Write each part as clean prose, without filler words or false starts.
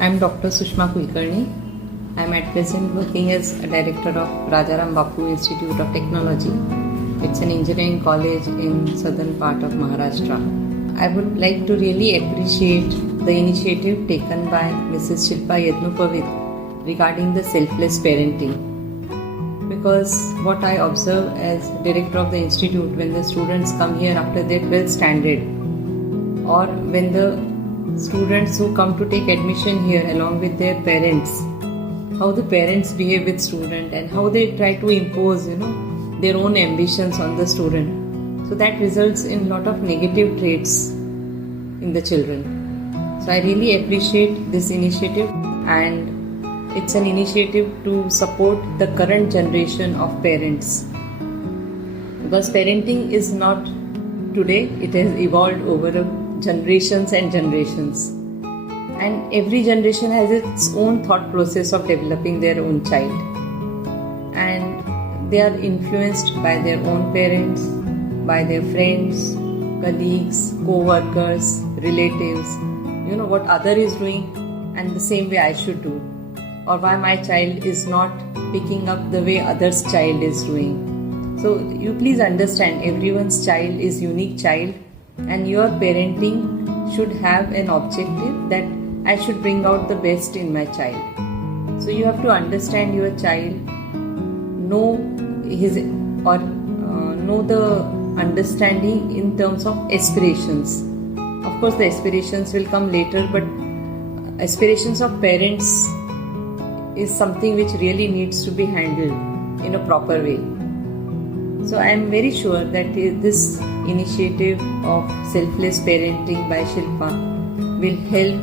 I'm Dr. Sushma Kulkarni. I'm at present working as a director of Rajarambapu Institute of Technology. It's an engineering college in southern part of Maharashtra. I would like to really appreciate the initiative taken by Mrs. Shilpa Yadnupavit regarding the selfless parenting. Because what I observe as director of the institute, when the students come here after their 12th standard, or when the students who come to take admission here along with their parents, how the parents behave with student and how they try to impose their own ambitions on the student, so that results in lot of negative traits in the children. So I really appreciate this initiative, and it's an initiative to support the current generation of parents, because parenting is not today, it has evolved over generations and generations, and every generation has its own thought process of developing their own child, and they are influenced by their own parents, by their friends, colleagues, co-workers, relatives, what other is doing and the same way I should do, or why my child is not picking up the way others' child is doing. So you please understand, everyone's child is unique child, and your parenting should have an objective that I should bring out the best in my child. So you have to understand your child, know the understanding in terms of aspirations. Of course, the aspirations will come later, but aspirations of parents is something which really needs to be handled in a proper way. So I am very sure that this initiative of selfless parenting by Shilpa will help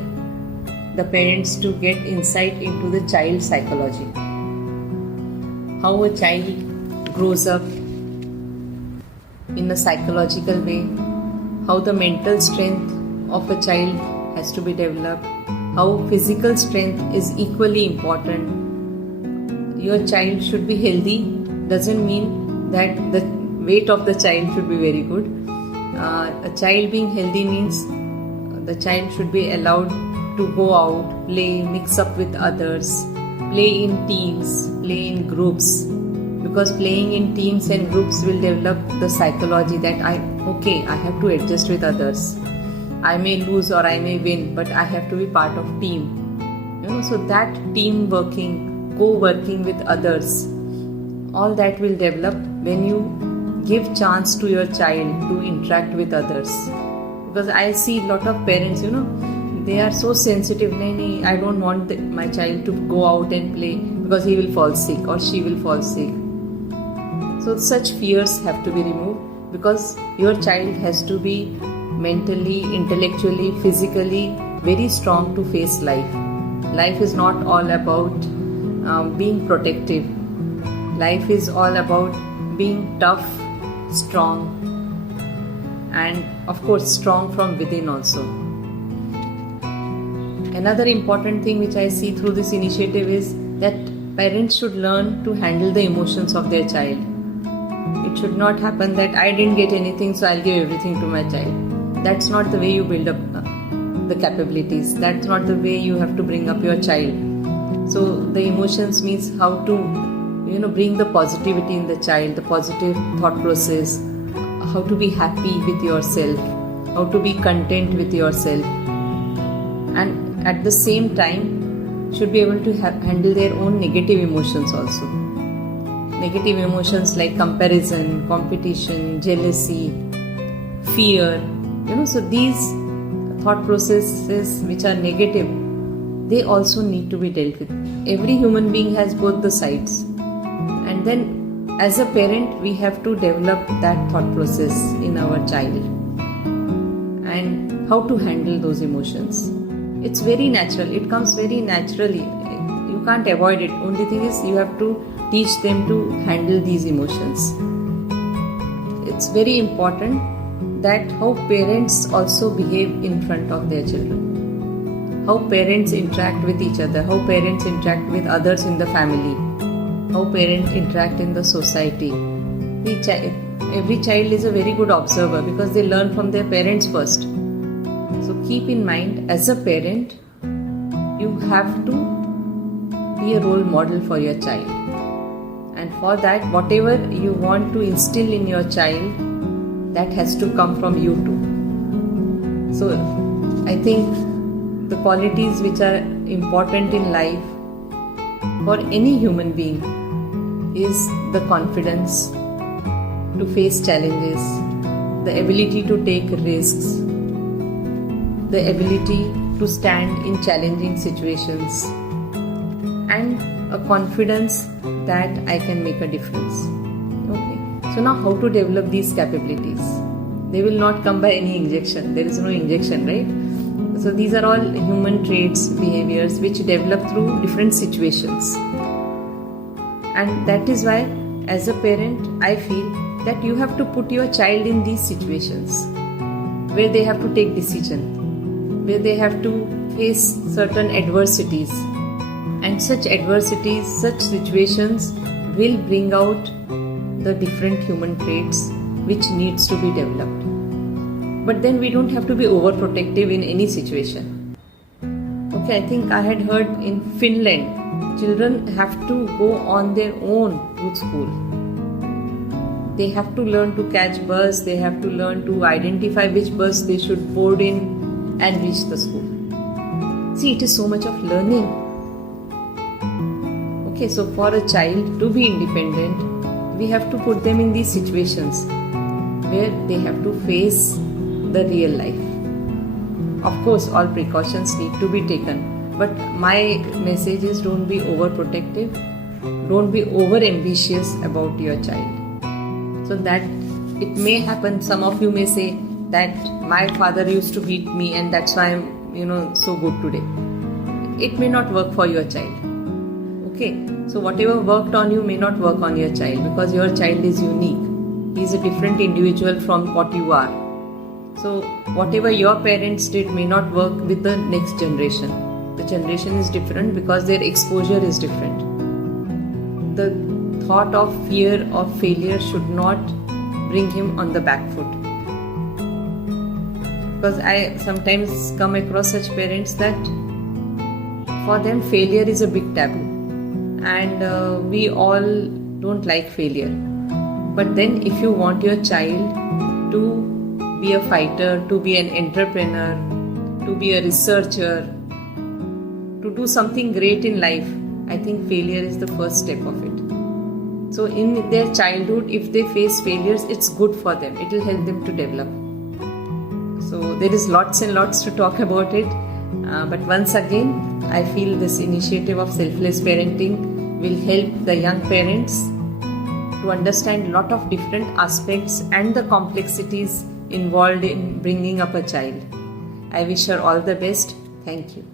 the parents to get insight into the child psychology. How a child grows up in a psychological way, how the mental strength of a child has to be developed, how physical strength is equally important. Your child should be healthy doesn't mean that the weight of the child should be very good. A child being healthy means the child should be allowed to go out, play, mix up with others, play in teams, play in groups, because playing in teams and groups will develop the psychology that I have to adjust with others. I may lose or I may win, but I have to be part of team. So that team working, co-working with others, all that will develop when you give chance to your child to interact with others. Because I see a lot of parents, they are so sensitive. I don't want my child to go out and play because he will fall sick or she will fall sick. So such fears have to be removed, because your child has to be mentally, intellectually, physically very strong to face life. Life is not all about being protective. Life is all about being tough, strong, and of course strong from within also. Another important thing which I see through this initiative is that parents should learn to handle the emotions of their child. It should not happen that I didn't get anything, so I'll give everything to my child. That's not the way you build up the capabilities. That's not the way you have to bring up your child. So the emotions means how to bring the positivity in the child, the positive thought process, how to be happy with yourself, how to be content with yourself, and at the same time should be able to handle their own negative emotions also. Negative emotions like comparison, competition, jealousy, fear, so these thought processes which are negative, they also need to be dealt with. Every human being has both the sides, and then as a parent we have to develop that thought process in our child and how to handle those emotions. It's very natural, it comes very naturally, you can't avoid it. Only thing is you have to teach them to handle these emotions. It's very important that how parents also behave in front of their children, how parents interact with each other, how parents interact with others in the family, how parents interact in the society. Every child is a very good observer because they learn from their parents first. So keep in mind, as a parent, you have to be a role model for your child. And for that, whatever you want to instill in your child, that has to come from you too. So I think the qualities which are important in life for any human being is the confidence to face challenges, the ability to take risks, the ability to stand in challenging situations, and a confidence that I can make a difference. Okay. So now how to develop these capabilities? They will not come by any injection. There is no injection, right? So these are all human traits, behaviors which develop through different situations. And that is why as a parent, I feel that you have to put your child in these situations where they have to take decision, where they have to face certain adversities. And such adversities, such situations will bring out the different human traits which needs to be developed. But then we don't have to be overprotective in any situation. Okay, I think I had heard in Finland, children have to go on their own to school. They have to learn to catch bus, they have to learn to identify which bus they should board in and reach the school. See, it is so much of learning. Okay, so for a child to be independent, we have to put them in these situations where they have to face the real life. Of course, all precautions need to be taken, but my message is don't be overprotective, don't be over ambitious about your child. So that it may happen, some of you may say that my father used to beat me and that's why I'm so good today. It may not work for your child. Okay, so whatever worked on you may not work on your child because your child is unique. He is a different individual from what you are. So whatever your parents did may not work with the next generation. The generation is different because their exposure is different. The thought of fear of failure should not bring him on the back foot. Because I sometimes come across such parents that for them failure is a big taboo. And we all don't like failure. But then if you want your child to be a fighter, to be an entrepreneur, to be a researcher, to do something great in life, I think failure is the first step of it. So in their childhood, if they face failures, it's good for them. It will help them to develop. So there is lots and lots to talk about it. But once again, I feel this initiative of selfless parenting will help the young parents to understand a lot of different aspects and the complexities involved in bringing up a child. I wish her all the best. Thank you.